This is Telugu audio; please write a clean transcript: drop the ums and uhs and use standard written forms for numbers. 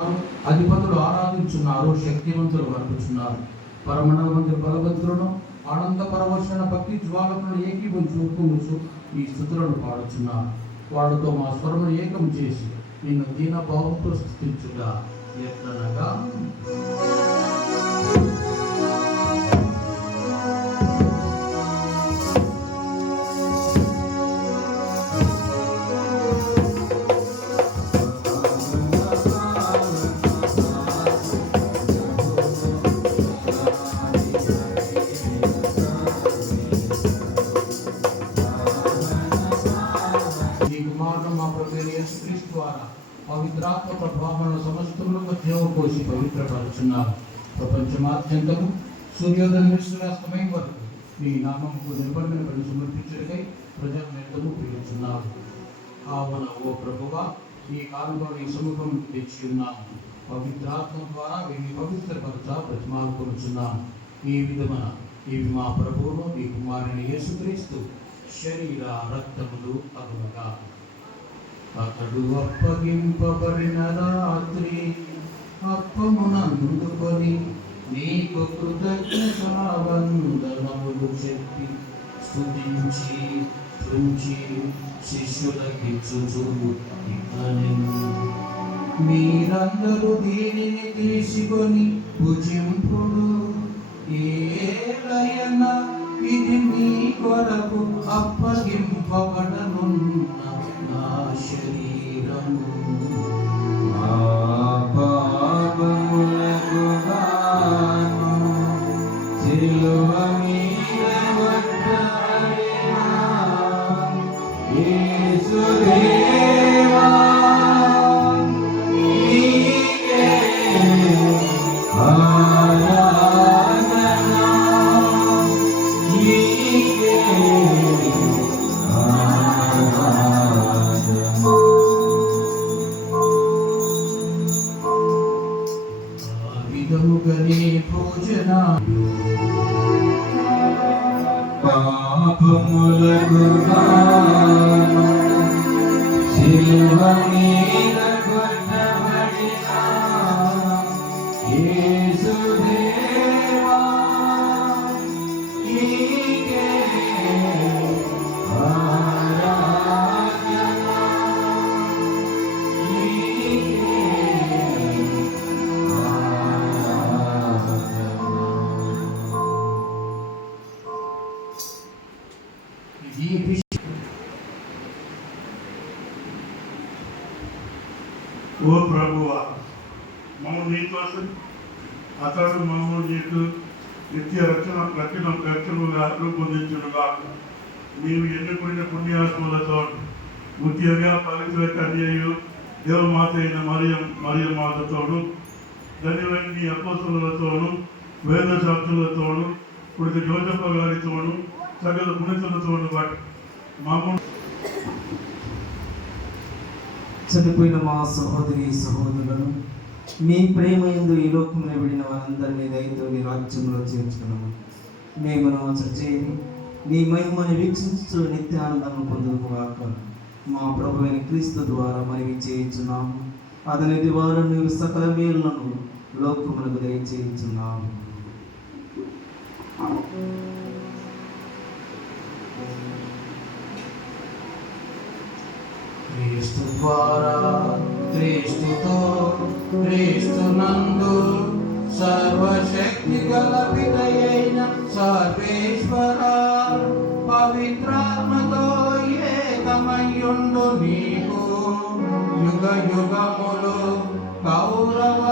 అధిపతులు ఆరాధించున్నారు, శక్తివంతులు వరకుచున్నారు. పరమణవంతులు బలవంతులను ఆనంద పరవశన భక్తి జ్వాలకులను ఏకీభవించు ఈ స్థుతులను పాడుచున్నారు. వాళ్ళతో మా స్వరమును ఏకం చేసి నిన్ను దీన భావంతో స్థుతించుగా ఎట్లనగా పవిత్రాత్మ ప్రభావం సమస్తములకు జీవకోసి పవిత్రపరుచున్నారు. ప్రపంచమాద్యంతము సూర్యోదయం విశ్వాసమై వరకు నీ నామముకు నిబంధన పని సమర్పించడకై ప్రజలు ఎంతము పిలుచున్నారు. కావున ఓ ప్రభువా, ఈ కాలంలో ఈ సముఖం తెచ్చి ఉన్నాము. పవిత్రాత్మ ద్వారా వీరిని పవిత్రపరచ ప్రతిమాలుకొనుచున్నాము. ఈ విధమున ఇవి మా ప్రభువును నీ కుమారుని యేసుక్రీస్తు శరీర రక్తములు అగునగా. అతడు అప్పగింపబడిన రాత్రి అప్పమునందుకొని నీకు కృతజ్ఞతావందనములు చెప్పి స్తుతించి తుంచి శిష్యులకిచ్చుచు ఇట్లనెను, మీరందరూ దీనిని తీసుకొని భుజింపుడు. ఏలయన ఇది మీ కొరకు అప్పగింపబడనున్న నా శరీరము. పాపములకు గాను సిలువ మీద వడ్డాడిన యేసుదేవా, నీకే ఆరాధన, నీకే పాపములకు గాను సిలువ మీద కొట్టబడిన యేసుదేవా, నీకే ఆరాధన, నీకే ఓ ప్రభువా, మమ్మల్ని నీ కోసం అతడు మమ్మల్ని నీకు నిత్య రక్షణగా రూపొందించునుగా. నీవు ఎన్నుకున్న పుణ్యాత్ములతో ముఖ్యంగా పవిత్ర కన్యయు దేవమాత అయిన మరియమాతతోను ధన్యులైన నీ అపోస్తలులతోను వేద శాస్త్రులతోను ఇప్పుడు జోజప్ప గారితోను సకల పుణ్యతులతోను బట్టి మమ్మల్ని చనిపోయిన మా సహోదరి సహోదరులను మీ ప్రేమ యందు ఈ లోకంలో విడిన వారందరినీ దయతో నీ రాజ్యంలో చేర్చుకున్నాము. మేమును సచేరి నీ మహిమని వీక్షించు నిత్యానందము పొందుకుగాక. మా ప్రభు అయిన క్రీస్తు ద్వారా మనవి చేయించున్నాము. అతని ద్వారా నీవు సకల మేలులను లోకములకు దయచేయించున్నాము. క్రీస్తు ద్వారా క్రీస్తుతో క్రీస్తునందు సర్వశక్తి గల పితయైన సర్వేశ్వర పవిత్రాత్మతో ఏకమయ్యుండు నీకు యుగ యుగములు గౌరవ